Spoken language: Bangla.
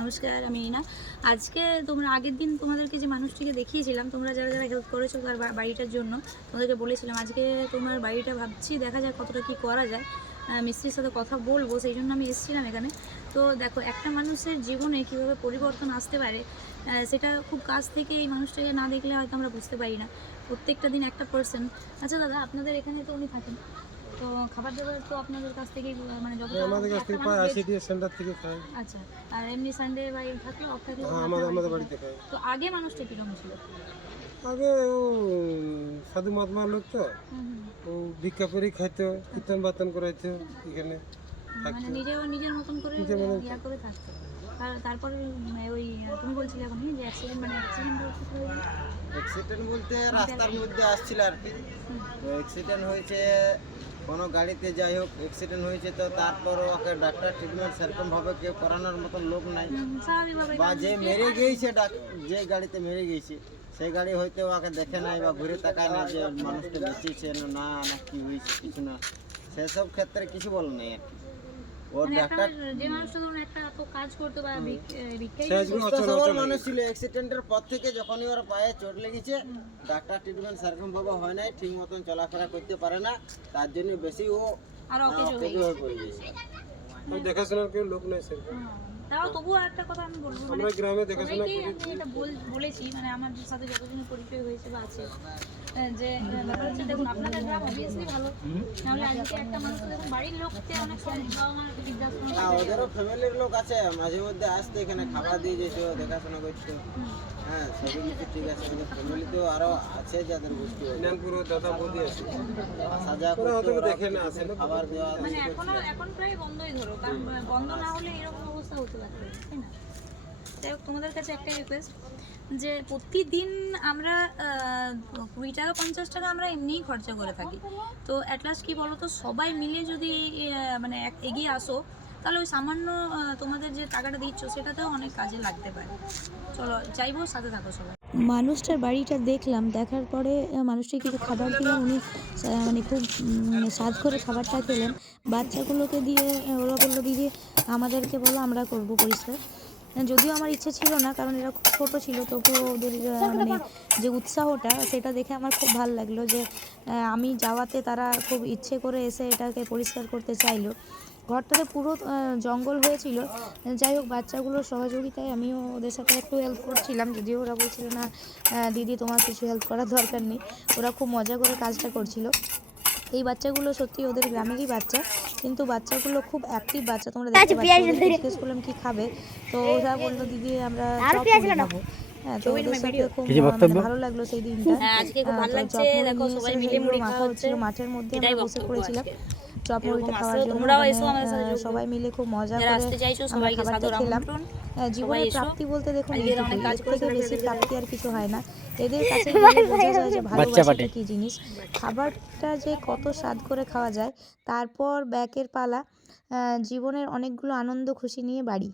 নমস্কার, আমি রিনা। আজকে তোমরা আগের দিন তোমাদেরকে যে মানুষটিকে দেখিয়েছিলাম, তোমরা যারা যারা হেল্প করেছো তার বাড়িটার জন্য, তোমাদেরকে বলেছিলাম আজকে তোমার বাড়িটা ভাবছি দেখা যাক কতটা কী করা যায়। মিস্ত্রির সাথে কথা বলবো, সেই জন্য আমি এসেছিলাম এখানে। তো দেখো, একটা মানুষের জীবনে কীভাবে পরিবর্তন আসতে পারে সেটা খুব কাছ থেকে এই মানুষটাকে না দেখলে হয়তো আমরা বুঝতে পারি না। প্রত্যেকটা দিন একটা পার্সন। আচ্ছা দাদা, আপনাদের এখানে তো উনি থাকেন, তো খাবার দাবার তো আপনাদের কাছ থেকেই মানে যতটা আমাদের কাছ থেকে পাই, আইসিডি সেন্টার থেকে খাই। আচ্ছা, আর এমনি সানডে বা এই থাকলে অফ থাকলে হ্যাঁ, আমাদের বাড়িতে খাই। তো আগে মানুষটা কিরকম ছিল? আগে ও সাধু মহাত্মার লোক তো, ও ভিক্ষা করে খাইতো, কীর্তন বাতন করাইতো এখানে মানে নিজের মতন করে ইয়া করে থাকতো। আর তারপরে ওই তুমি বলছিলে এখন যে অ্যাক্সিডেন্ট অ্যাক্সিডেন্ট বলতে রাস্তার মধ্যে আসছিল আর কি। তো অ্যাক্সিডেন্ট হয়েছে কোনো গাড়িতে, যাই হোক অ্যাক্সিডেন্ট হয়েছে। তো তারপর ওকে ডাক্তার ট্রিটমেন্ট সেরকমভাবে কেউ করানোর মতন লোক নাই, বা যে মেরে গিয়েছে যে গাড়িতে মেরে গিয়েছে সেই গাড়ি হয়তো ওকে দেখে নাই বা ঘুরে তাকায় না যে মানুষটা বেঁচেছে না না কি হয়েছে কিছু না, সেসব ক্ষেত্রে কিছু বলে নাই আর কি। ওর ডাক্তার যে মানুষটা ধরুন একটা তো কাজ করতো বা মানুষ ছিল, অ্যাক্সিডেন্টের পর থেকে যখনই ওর পায়ে চোট লেগেছে ডাক্তার ট্রিটমেন্ট সেরকম ভাবে হয় নাই, ঠিক মতন চলাফেরা করতে পারে না, তার জন্য বেশি ও আর অকেজ হয়ে পড়ে গেছে। দেখাশোনার কেউ লোক নাই স্যার। তাও তবুও একটা কথা আমি বলবো, আমরা গ্রামে দেখাশোনা করি। আমি এটা বলেছি, মানে আমার সাথে যতদিন পরিচয় হয়েছে বা আছে, যে ব্যাপার হচ্ছে দেখুন আপনাদের গ্রাম অবভিয়াসলি ভালো, নাহলে আজকে একটা মানুষ দেখুন বাড়ির লোককে অনেক সময় বাবা মা বৃদ্ধাশ্রম, ওদেরও ফ্যামিলির লোক আছে, মাঝে মধ্যে আসতে এখানে খাবার দিয়ে যেত, দেখাশোনা করতো। হ্যাঁ, সবই কিছু ঠিক আছে। ওদের ফ্যামিলিতেও আরো আছে যাদের গোষ্ঠী পুরো দাদা বৌদি আছে, সাজা করতে দেখে না, আসে খাবার দেওয়া। মানে এখন প্রায় বন্ধই ধরো, কারণ বন্ধ না হলে এরকম অবস্থা হতে পারবে, তাই না? যাই হোক, তোমাদের কাছে একটাই রিকোয়েস্ট যে প্রতিদিন আমরা 20 টাকা 50 টাকা আমরা এমনিই খরচা করে থাকি, তো অ্যাটলাস্ট কি বলো তো, সবাই মিলে যদি মানে এগিয়ে আসো, তাহলে ওই সামান্য তোমাদের যে টাকাটা দিচ্ছ সেটাতেও অনেক কাজে লাগতে পারে। চলো, চাইবো সাথে থাকো সবাই। মানুষটার বাড়িটা দেখলাম, দেখার পরে মানুষটিকে কিছু খাবার দিলাম, উনি মানে খুব স্বাদ করে খাবারটা খেলেন। বাচ্চাগুলোকে দিয়ে ওরা বললো দিদি আমাদেরকে বলো, আমরা করবো পরিষ্কার। যদিও আমার ইচ্ছে ছিল না, কারণ এরা খুব ছোটো ছিল, তবুও ওদের মানে যে উৎসাহটা সেটা দেখে আমার খুব ভালো লাগলো, যে আমি যাওয়াতে তারা খুব ইচ্ছে করে এসে এটাকে পরিষ্কার করতে চাইলো। ঘরটাতে পুরো জঙ্গল হয়েছিল। যাই হোক, বাচ্চাগুলোর সহযোগিতায় আমিও ওদের সাথে একটু হেল্প করছিলাম, যদিও ওরা বলছিল না দিদি তোমার কিছু হেল্প করার দরকার নেই। ওরা খুব মজা করে কাজটা করছিল। এই বাচ্চাগুলো সত্যি ওদের গ্রামেরই বাচ্চা, কিন্তু বাচ্চাগুলো খুব অ্যাক্টিভ বাচ্চা, তোমরা দেখতে পাচ্ছ। জিজ্ঞেস করলাম কি খাবে, তো ওরা বললো দিদি আমরা চপ মুড়ি খাবো। হ্যাঁ, তো ওদের সাথে খুব ভালো লাগলো সেই দিনটা। চপ মুড়ি মাখা হচ্ছিল, মাঠের মধ্যে আমরা বসে পড়েছিলাম চপ মুড়িটা খাওয়ার জন্য। সবাই মিলে খুব মজা করে আমরা খাবারটা খেলাম। জীবনের প্রাপ্তি বলতে দেখুন, এর থেকে বেশি প্রাপ্তি আর কিছু হয় না। এদের কাছে বোঝা যায় যে ভালোবাসাটা কি জিনিস, খাবারটা যে কত স্বাদ করে খাওয়া যায়। তারপর ব্যাকের পালা, জীবনের অনেকগুলো আনন্দ খুশি নিয়ে বাড়ি।